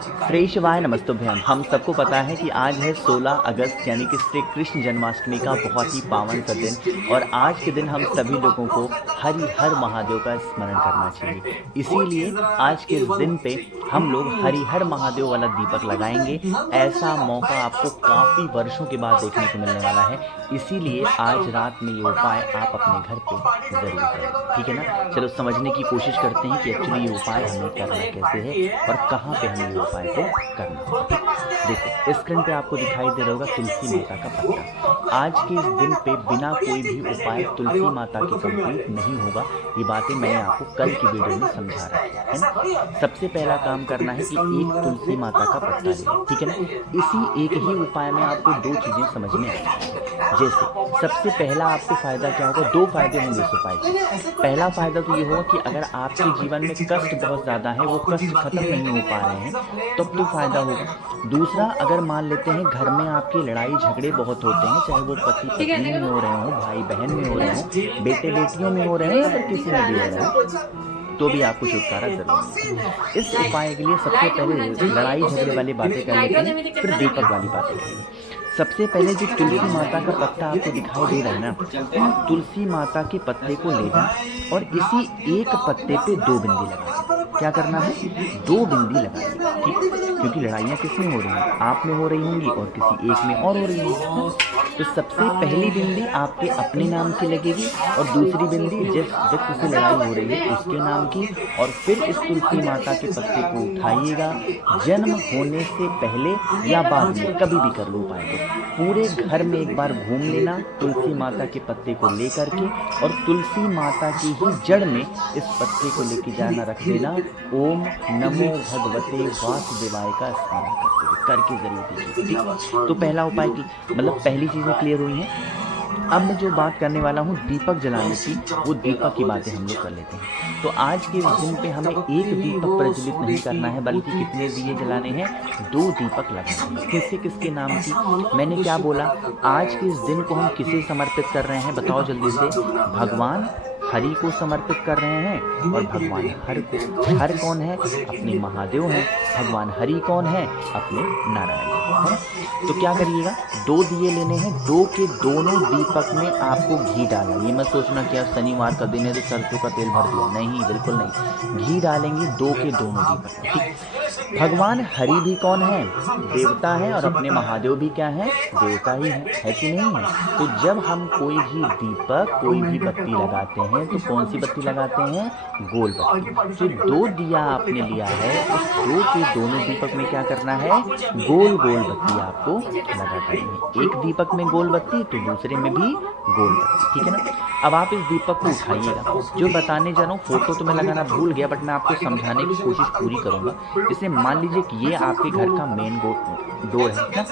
श्री शिवाय नमस्तुभ्यम। हम सबको पता है कि आज है 16 अगस्त यानी कि श्री कृष्ण जन्माष्टमी का बहुत ही पावन सा दिन, और आज के दिन हम सभी लोगों को हरि हर महादेव का स्मरण करना चाहिए। इसीलिए आज के इस दिन पे हम लोग हरि हर महादेव वाला दीपक लगाएंगे। ऐसा मौका आपको काफ़ी वर्षों के बाद देखने को मिलने वाला है, इसीलिए आज रात में ये उपाय आप अपने घर पे ज़रूर करें, ठीक है ना। चलो समझने की कोशिश करते हैं कि एक्चुअली ये उपाय हमें करना कैसे है और कहाँ पे हमें ये उपाय को करना है। देखो स्क्रीन पे आपको दिखाई दे रहा होगा तुलसी माता का पत्ता। आज के इस दिन पे बिना कोई भी उपाय तुलसी माता की कंप्लीट नहीं होगा। ये बातें मैंने आपको कल की वीडियो में समझा रखी है ना। सबसे पहला काम करना है कि एक तुलसी माता का पत्ता लें, ठीक है ना। इसी एक ही उपाय में आपको दो चीज़ें समझ में आएंगी। जैसे सबसे पहला आपको फ़ायदा क्या होगा, दो फायदे होंगे इस उपाय के। पहला फ़ायदा तो ये होगा कि अगर आपके जीवन में कष्ट बहुत ज़्यादा है, वो कष्ट खत्म नहीं हो पा रहे हैं, तब तो फ़ायदा होगा। दूसरा, अगर मान लेते हैं घर में आपकी लड़ाई झगड़े बहुत होते हैं, चाहे वो पति पत्नी में हो रहे हों, भाई बहन में हो रहे हों, बेटे बेटियों में हो रहे हों, या फिर किसी में भी हो रहे हो, तो भी आपको छुटकारा जरूर मिलेगा। इस उपाय के लिए सबसे पहले लड़ाई झगड़े वाली बातें कर लेते हैं, फिर दीपक वाली बातें करेंगे। सबसे पहले जो तुलसी माता का पत्ता आपको दिखाई दे रहा है ना, तुलसी माता के पत्ते को लेना और इसी एक पत्ते पे दो बिंदी लगाना। क्या करना है, दो बिंदी लगानी, ठीक। क्योंकि लड़ाइयाँ किस में हो रही हैं, आप में हो रही होंगी और किसी एक में और हो रही होंगी। तो सबसे पहली बिंदी आपके अपने नाम की लगेगी और दूसरी बिंदी जिस व्यक्ति से लड़ाई हो रही है उसके नाम की। और फिर इस तुलसी माता के पत्ते को उठाइएगा। जन्म होने से पहले या बाद में कभी भी कर लो उपाय को, पूरे घर में एक बार घूम लेना तुलसी माता के पत्ते को लेकर के, और तुलसी माता की ही जड़ में इस पत्ते को लेके जाना रख देना। ओम नमो भगवते वासुदेवाय का स्मरण करके जरूर कीजिए, ठीक। तो पहला उपाय की मतलब पहली चीज़ें क्लियर हुई हैं। अब मैं जो बात करने वाला हूँ दीपक जलाने की, वो दीपक की बातें हम लोग कर लेते हैं। तो आज के इस दिन पे हमें एक दीपक प्रज्वलित नहीं करना है, बल्कि कितने दिए जलाने हैं, दो दीपक लगाने हैं। किसके किसके नाम की, मैंने क्या बोला, आज के इस दिन को हम किसे समर्पित कर रहे हैं, बताओ जल्दी से। भगवान हरि को समर्पित कर रहे हैं। और भगवान हर को, हर कौन है, अपने महादेव हैं। भगवान हरि कौन है, अपने नारायण है। तो क्या करिएगा, दो दिए लेने हैं, दो के दोनों दीपक में आपको घी डालना। ये मत सोचना कि आप शनिवार का दिन है तो सरसों का तेल भर दिया, नहीं, बिल्कुल नहीं। घी डालेंगे दो के दोनों दीपक में, ठीक। भगवान हरि भी कौन है, देवता है, और अपने महादेव भी क्या है, देवता ही है कि नहीं है। तो जब हम कोई भी दीपक, कोई भी बत्ती लगाते हैं तो कौन सी बत्ती लगाते हैं, गोल बत्ती। जो दो दिया आपने लिया है उस दो के दोनों दीपक में क्या करना है, गोल गोल बत्ती आपको लगा देनी है। एक दीपक में गोल बत्ती तो दूसरे में भी गोल बत्ती, ठीक है ना। अब आप इस दीपक को उठाइएगा। जो बताने जा रहा हूँ, फोटो तो मैं लगाना भूल गया, बट मैं आपको समझाने की कोशिश पूरी करूंगा। जैसे मान लीजिए कि ये आपके घर का मेन डोर है ना।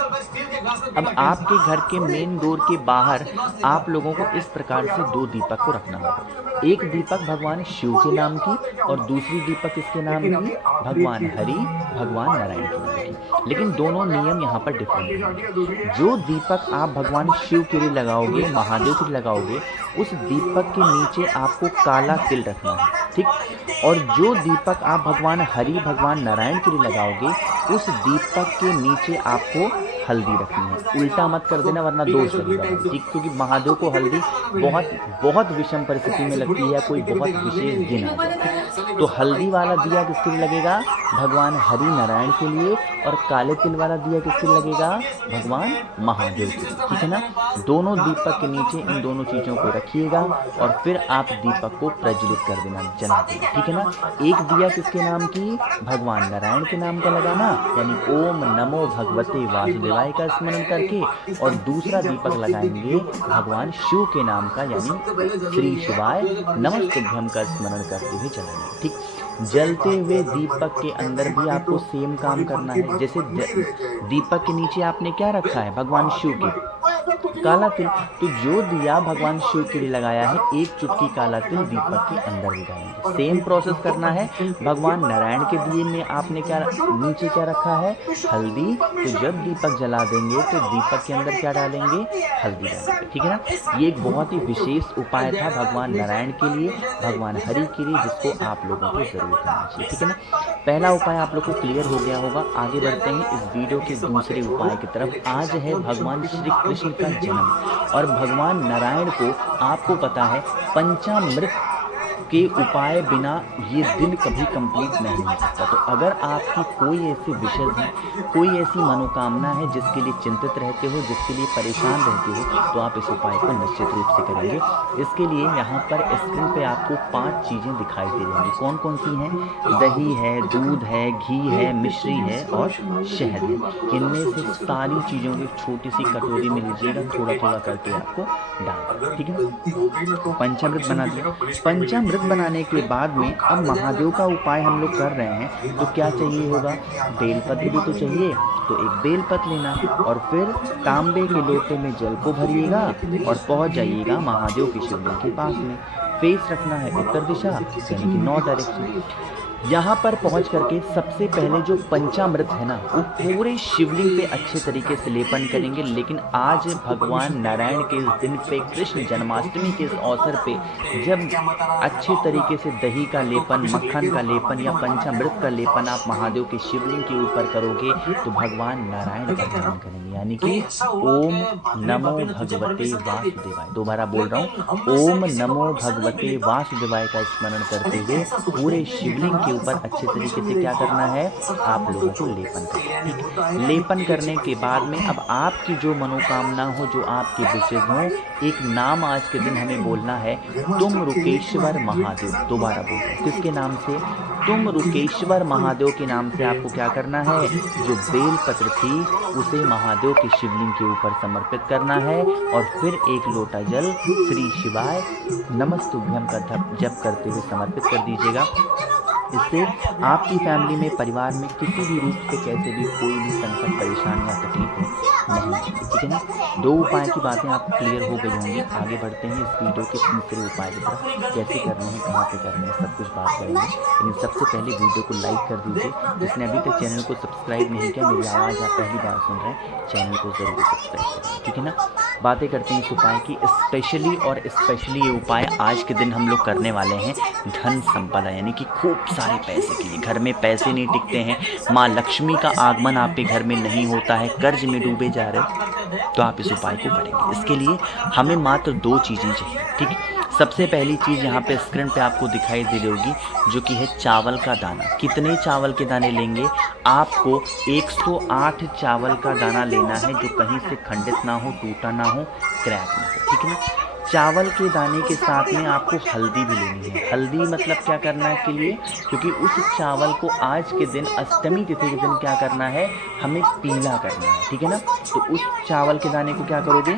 अब आपके घर के मेन डोर के बाहर आप लोगों को इस प्रकार से दो दीपक को रखना होगा। एक दीपक भगवान शिव के नाम की और दूसरी दीपक किसके नाम की, भगवान हरि, भगवान नारायण के नाम की। लेकिन दोनों नियम यहाँ पर डिफरेंट हैं। जो दीपक आप भगवान शिव के लिए लगाओगे, महादेव के लिए लगाओगे, उस दीपक के नीचे आपको काला तिल रखना है, ठीक। और जो दीपक आप भगवान हरि, भगवान नारायण के लिए लगाओगे, उस दीपक के नीचे आपको हल्दी रखनी है। उल्टा मत कर देना वरना दोष लगेगा, ठीक। क्योंकि महादेव को हल्दी बहुत बहुत विषम परिस्थिति में लगती है, कोई बहुत विशेष दिन आ जाए। तो हल्दी वाला दिया किसके लिए लगेगा, भगवान हरि नारायण के लिए, और काले तिल वाला दिया किसके लिए लगेगा, भगवान महादेव के लिए, ठीक है ना। दोनों दीपक के नीचे इन दोनों चीज़ों को रखिएगा और फिर आप दीपक को प्रज्वलित कर देना, जला देना, ठीक है ना। एक दिया किसके नाम की, भगवान नारायण के नाम का लगाना, यानी ओम नमो भगवते वासुदेवाय का स्मरण करके, और दूसरा दीपक लगाएंगे भगवान शिव के नाम का, यानी श्री शिवाय नमस्तुभ्यम का स्मरण करते हुए जलाएंगे, ठीक। जलते हुए दीपक के अंदर भी आपको सेम काम करना है। जैसे दीपक के नीचे आपने क्या रखा है, भगवान शिव के, काला तिल, तो जो दिया भगवान शिव के लिए लगाया है, एक चुटकी काला तिल दीपक के अंदर भी डालेंगे। सेम प्रोसेस करना है। भगवान नारायण के दिए में आपने क्या नीचे क्या रखा है, हल्दी, तो जब दीपक जला देंगे तो दीपक के अंदर क्या डालेंगे, हल्दी डालेंगे। ठीक है ना। ये एक बहुत ही विशेष उपाय था भगवान नारायण के लिए, भगवान हरि के लिए, जिसको आप लोगों को जरूर करना चाहिए। ठीक है ना। पहला उपाय आप लोग को क्लियर हो गया होगा। आगे बढ़ते हैं इस वीडियो के दूसरे उपाय की तरफ। आज है भगवान श्री कृष्ण का जन्म, और भगवान नारायण को आपको पता है पंचामृत के उपाय बिना ये दिन कभी कंप्लीट नहीं हो सकता। तो अगर आपकी कोई ऐसी विशेष है, कोई ऐसी मनोकामना है जिसके लिए चिंतित रहते हो, जिसके लिए परेशान रहते हो, तो आप इस उपाय को निश्चित रूप से करेंगे। इसके लिए यहाँ पर स्क्रीन पे आपको 5 चीज़ें दिखाई दे रही कौन कौन सी हैं, दही है, दूध है, घी है, मिश्री है और शहद है। इनमें से सारी चीज़ों की छोटी सी कटोरी में लीजिएगा, थोड़ा थोड़ा करके आपको डाल, ठीक है। पंचामृत बना दिया। पंचामृत बनाने के बाद में अब महादेव का उपाय हम लोग कर रहे हैं, तो क्या चाहिए होगा, बेलपत्र भी तो चाहिए। तो एक बेलपत्र लेना और फिर तांबे के लोटे में जल को भरिएगा और पहुंच जाइएगा महादेव के शिवलिंग के पास में। फेस रखना है उत्तर दिशा, यानी कि नॉर्थ डायरेक्शन। यहाँ पर पहुँच करके सबसे पहले जो पंचामृत है ना, वो पूरे शिवलिंग पे अच्छे तरीके से लेपन करेंगे। लेकिन आज भगवान नारायण के इस दिन पे, कृष्ण जन्माष्टमी के इस अवसर पे, जब अच्छे तरीके से दही का लेपन, मक्खन का लेपन या पंचामृत का लेपन आप महादेव के शिवलिंग के ऊपर करोगे, तो भगवान नारायण का ध्यान करेंगे, यानी कि ओम नमो भगवते वासुदेवाय। दोबारा बोल रहा हूँ, ओम नमो भगवते वासुदेवाय का स्मरण करते हुए पूरे शिवलिंग के ऊपर अच्छे तरीके से क्या करना है, आप लोगों को लेपन करना। लेपन करने के बाद में अब आपकी जो मनोकामना हो, जो आपके विशेष हो, एक नाम आज के दिन हमें बोलना है, तुम रुकेश्वर महादेव। दोबारा बोल रहे हैं, किसके नाम से, तुम रुकेश्वर महादेव के नाम से आपको क्या करना है, जो बेल पत्र थी उसे महादेव के शिवलिंग के ऊपर समर्पित करना है और फिर एक लोटा जल श्री शिवाय नमस्तुभ्यम का जप करते हुए समर्पित कर दीजिएगा। इससे आपकी फैमिली में, परिवार में किसी भी रूप से कैसे भी कोई भी संकट, परेशानी या तकलीफ नहीं होती। ठीक है ना। 2 उपाय की बातें आपको क्लियर हो गई होंगी। आगे बढ़ते हैं इस वीडियो के तीसरे उपाय की तरफ। कैसे करने हैं, कहाँ पे करने हैं, सब कुछ बात करेंगे। लेकिन सबसे पहले वीडियो को लाइक कर दीजिए। जिसने अभी तक चैनल को सब्सक्राइब नहीं किया, मेरी आवाज़ आप पहली बार सुन रहे हैं, चैनल को ज़रूर सब्सक्राइब करें। ठीक है ना। बातें करते हैं इस उपाय की। स्पेशली ये उपाय आज के दिन हम लोग करने वाले हैं धन संपदा, यानी कि खूब सारे पैसे के लिए। घर में पैसे नहीं टिकते हैं, माँ लक्ष्मी का आगमन आपके घर में नहीं होता है, कर्ज में डूबे जा रहे हो, तो आप इस उपाय को करेंगे। इसके लिए हमें मात्र 2 चीज़ें चाहिए। ठीक है। सबसे पहली चीज़ यहाँ पे स्क्रीन पे आपको दिखाई दे रही होगी, जो कि है चावल का दाना। कितने चावल के दाने लेंगे, आपको 108 चावल का दाना लेना है, जो कहीं से खंडित ना हो, टूटा ना हो, क्रैक ना हो। ठीक है ना। चावल के दाने के साथ में आपको हल्दी भी लेनी है। हल्दी मतलब क्या करना है के लिए, क्योंकि उस चावल को आज के दिन, अष्टमी तिथि के दिन क्या करना है, हमें पीला करना है। ठीक है ना। तो उस चावल के दाने को क्या करोगे,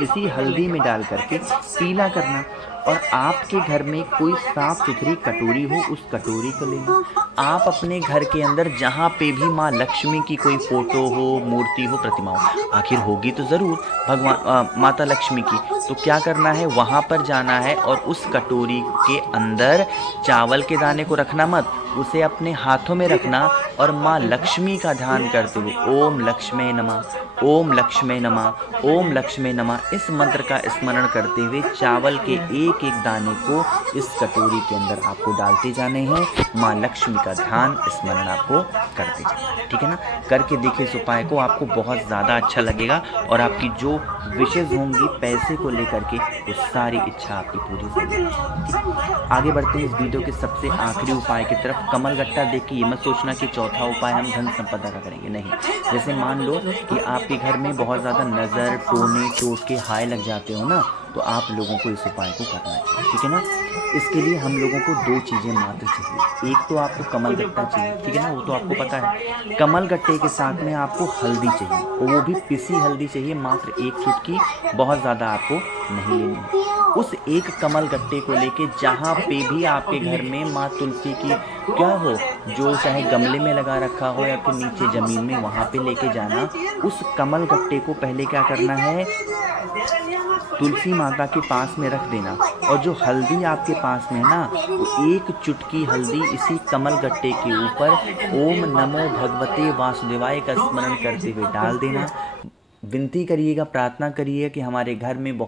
इसी हल्दी में डाल करके पीला करना। और आपके घर में कोई साफ सुथरी कटोरी हो, उस कटोरी को लेना। आप अपने घर के अंदर जहाँ पे भी माँ लक्ष्मी की कोई फोटो हो, मूर्ति हो, प्रतिमा हो, आखिर होगी तो ज़रूर भगवान माता लक्ष्मी की, तो क्या करना है, वहाँ पर जाना है और उस कटोरी के अंदर चावल के दाने को रखना मत, उसे अपने हाथों में रखना और माँ लक्ष्मी का ध्यान करते हुए ओम लक्ष्मी नमः, ओम लक्ष्मी नमः, ओम लक्ष्मी नमः, इस मंत्र का स्मरण करते हुए चावल के एक एक दाने को इस कटोरी के अंदर आपको डालते जाने हैं। माँ लक्ष्मी का ध्यान, स्मरण आपको करते जाना है। ठीक है ना। करके देखिए इस उपाय को, आपको बहुत ज़्यादा अच्छा लगेगा और आपकी जो विशेष होंगी पैसे को लेकर के, वो सारी इच्छा आपकी पूरी होगी। आगे बढ़ते हैं इस वीडियो के सबसे आखिरी उपाय की तरफ। कमल गट्टा देख के ये मत सोचना कि चौथा उपाय हम धन संपदा का करेंगे, नहीं। जैसे मान लो कि आपके घर में बहुत ज़्यादा नज़र, टोने, टोटके, हाय लग जाते हो ना, तो आप लोगों को इस उपाय को करना चाहिए। ठीक है ना। इसके लिए हम लोगों को 2 चीज़ें मात्र चाहिए। एक तो आपको कमल गट्टा चाहिए, ठीक है ना? वो तो आपको पता है। कमल गट्टे के साथ में आपको हल्दी चाहिए और वो भी पिसी हल्दी चाहिए, मात्र 1 चुटकी, बहुत ज़्यादा आपको नहीं लेनी है। उस एक कमल गट्टे को लेके जहाँ पे भी आपके घर में माँ तुलसी की क्या हो, जो चाहे गमले में लगा रखा हो या फिर नीचे ज़मीन में, वहाँ पे लेके जाना। उस कमल गट्टे को पहले क्या करना है, तुलसी माता के पास में रख देना और जो हल्दी आपके पास में है ना, वो 1 चुटकी हल्दी इसी कमल गट्टे के ऊपर ओम नमो भगवते वासुदेवाय का स्मरण करते हुए डाल देना। विनती करिएगा, प्रार्थना करिए कि हमारे घर में